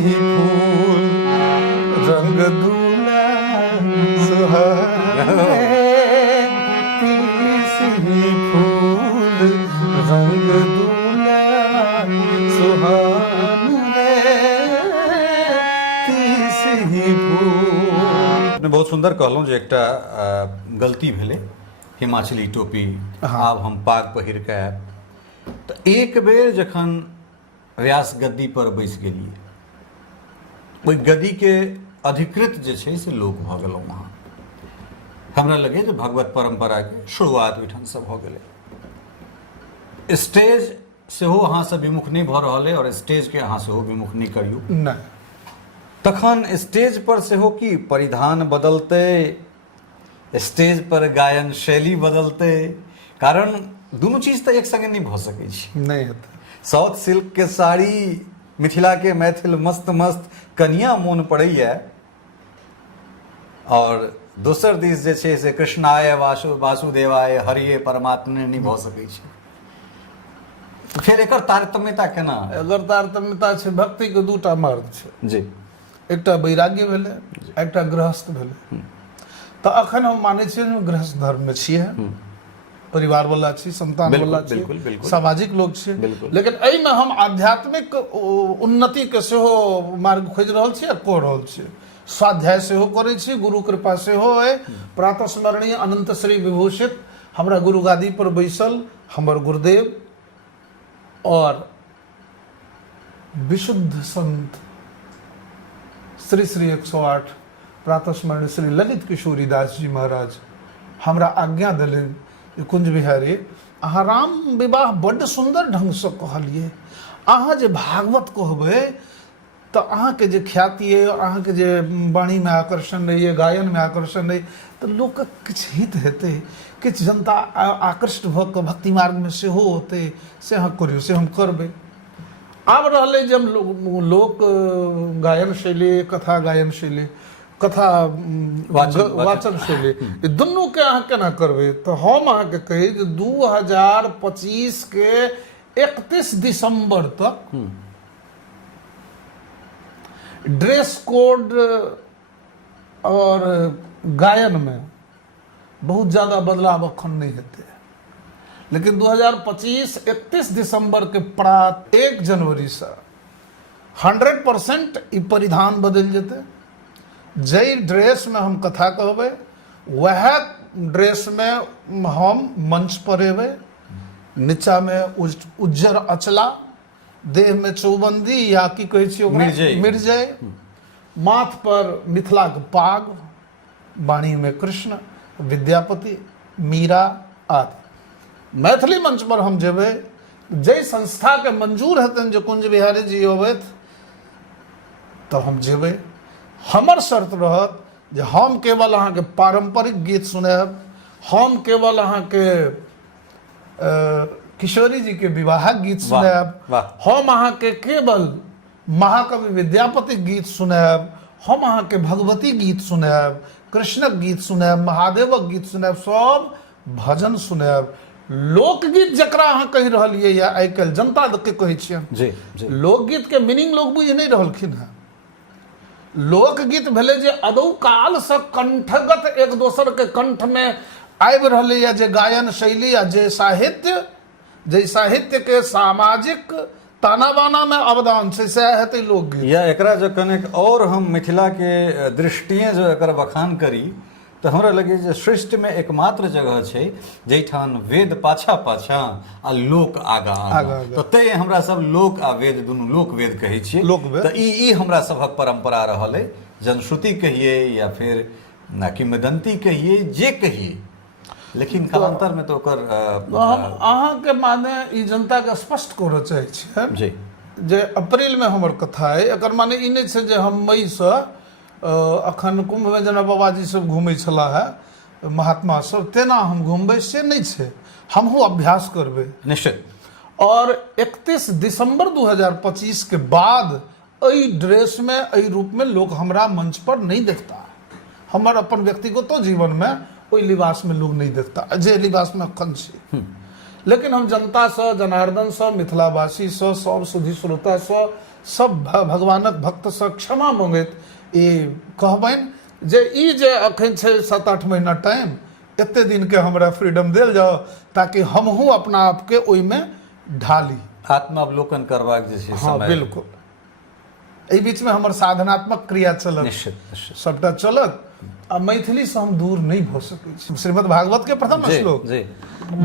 फूल रंग दूला सुहान रे, तीसी फूल रंग दूला सुहान रे, तीसी फूल। अपने बहुत सुंदर कहलहुँ जे एकटा गलती भेलै, हिमाचली टोपी आब हम पाग पहिर कऽ आयब। तऽ एक बेर जखन व्यास गद्दी पर बैस गेलियै, ओहि गद्दीके अधिकृत जे छै से लोक भऽ गेलहुँ वहाँ। हमरा लगे जे भगवत परम्पराके शुरुआत ओहिठामसँ भऽ गेलै। स्टेज सेहो अहाँसँ विमुख नहि भऽ रहल अइ, आओर स्टेजके अहाँ सेहो विमुख नहि करियौ। नहि, तखन स्टेज पर सेहो की परिधान बदलतै, स्टेज पर गायन शैली बदलतै, कारण दुनू चीज तऽ एक संगे नहि भऽ सकै छै। नहि हेतै। साउथ सिल्क के साड़ी, मिथिला के मैथिल मस्त मस्त कनिया मोन पड़ैया, और दोसर दिस जे छै से कृष्णाय वासुदेवाय हरिये परमात्मे नहि भऽ सकै छै। फेर एकर तारतम्यता केना? अगर तारतम्यता छै, भक्ति के दूटा मार्ग छै जी, एकटा वैराग्य भेलै, एकटा गृहस्थ भेलै। तऽ अखन हम मानै छियै जे गृहस्थ धर्म में छियै, परिवार वाला छी, संतान वाला छी, सामाजिक लोग छी, लेकिन एहिमे हम आध्यात्मिक उन्नति के सेहो मार्ग खोजि रहल छी आ कऽ रहल छी। स्वाध्याय सेहो करै छी, गुरु कृपा सेहो अइ। प्रातः स्मरणीय अनंत श्री विभूषित हमरा गुरु गादी पर बैसल हमर गुरुदेव और विशुद्ध संत श्री श्री 108 प्रातः स्मरणीय श्री ललित किशोरी दास जी महाराज हमरा आज्ञा दिलनि, कुंज बिहारी अहाँ राम विवाह बड्ड सुंदर ढंग से कहलिए, अहाँ जे भागवत कहबै तो अहाँ के जे ख्याति है, अहाँ के जे वाणी में आकर्षण रही है, गायन में आकर्षण रही, तो लोक किछु हित हेतै, किछु जनता आकृष्ट भऽ कऽ भक्ति मार्ग में सेहो होतै, से अहाँ करियौ, से हम करबै। आब रहलै जब लोक गायन शैली, कथा गायन शैली, कथा वाचन शैली, दुनू के अहाँ केना करबै? तो हम अहाँ के कही जे 2025 के 31 दिसंबर तक ड्रेस कोड और गायन में बहुत ज्यादा बदलाव अखन नहीं हेतै, लेकिन 2025 31 दिसंबर के प्रात 1 जनवरी से 100% ई परिधान बदल जेतै। जै ड्रेस में हम कथा कहबै, वह ड्रेस में हम मंच पर एबै। नीचा में उज्जर अचला, देह में चौबंदी या की कहै छियै ओकरा मिर्जय, माथ पर मिथिला के पाग, वाणी में कृष्ण, विद्यापति, मीरा आदि। मैथिली मंच पर हम जेबै, जै संस्था के मंजूर हेतनि जे कुंज बिहारी जी अबैत तो हम जेबै। हमर शर्त रहत जे हम केवल अहाँ के पारंपरिक गीत सुनाब, हम केवल अहाँ के किशोरी जी के विवाहक गीत सुनाब, हम अहाँ के केवल महाकवि विद्यापति गीत सुनाब, हम अहाँ के भगवती गीत सुनाब, कृष्णक गीत सुनाब, महादेवक गीत सुनाब, सब भजन सुनाब। लोकगीत जकरा अहाँ कहि रहलियै या आइ काल्हि जनता के कहै छियनि, लोकगीत के मीनिंग लोग बुझि नहि रहलखिन हेँ। लोकगीत भेलै जे अदौ काल से कंठगत एक दोसर के कंठ में आबि रहलैया जे गायन शैली आ जे साहित्य के सामाजिक ताना बाना में अवदान छै, सएह हेतै लोकगीत। या एकरा जो कनेक और हम मिथिला के दृष्टिए जो एकर बखान करी तो हमरा लगे जे सृष्टि में एकमात्र जगह छै जैठान वेद पाछा पाछा आ लोक आगा आगा। तो तै हमरा सब लोक आ वेद दुनू लोक वेद कहै छियै। तो ई हमरा सबहक परंपरा रहल है, जनश्रुति कहिए या फिर किंवदंती कहिए, जे कहिए, लेकिन कालांतर में तो ओकर हम अहाँ के माने ई जनता के स्पष्ट करऽ चाहै छियै जी जे अप्रैल में हमर कथा है, एकर माने ई नहि छै जे हम मई से अखन कुंभ में जेना बाबाजी सब घूमै छला है महात्मा सब, तेना हम घूमबै से नहीं छै। हमहू अभ्यास करबै निश्चित। और 31 दिसंबर 2025 के बाद एहि ड्रेस में, एहि रूप में लोग हमरा मंच पर नहीं देखता। हमर अपन व्यक्तिगत जीवन में ओहि लिबास में लोग नहीं देखता जे लिबास में अखन छी। लेकिन हम जनता से, जनार्दन से, मिथिलावासी से, सब सुधी श्रोता से सब भगवानक भक्त से क्षमा मांगैत ई कहबनि जे ई जे अखन छै 7-8 महीना टाइम, एते दिन के हमरा फ्रीडम देल जाओ ताकि हमहू अपना आप के ओहि में ढाली, आत्मावलोकन करबाक जे छै हाँ समय। बिल्कुल। एहि बीच में हमर साधनात्मक क्रिया चलत, निश्चित निश्चित सबटा चलत, आ मैथिली से हम दूर नहीं भ सकै छी। श्रीमद् भागवत के प्रथम जी श्लोक, जी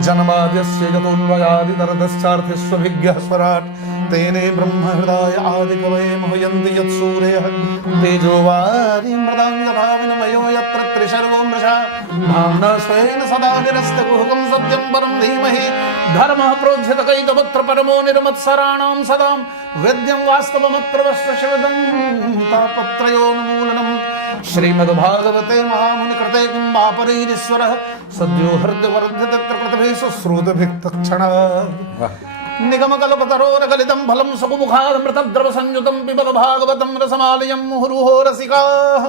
जन्माद्यस्य यतोऽन्वयादितरतश्चार्थस्वभिज्ञः स्वराट् तेने ब्रह्म हृदय आदिकवये मुह्यन्ति यत्सूरयः तेजो वारिं मृदां यथा विनिमयो यत्र त्रिशर्वो मृषा भावना स्वेन सदा निरस्ते कुहकं सत्यं परं धीमहि धर्मः प्रोज्झित कैतवत्र परमो निर्मत्सराणां सदां वेद्यं वास्तवमत्र वस्त्रशिवदं तापत्रयोन्मूलनम् श्रीमद्भागवते महामुनिकृते किं वा परैरीश्वरः सद्यो हृद्यवर्ध्यते तत्र कृतभेषु श्रुतभिः तत्क्षणात् निगमकल्पतरोरगलितं फलं सुमुखादमृतद्रवसंयुतं पिबत भागवतं रसमालयं मुहुरुहो रसिकाः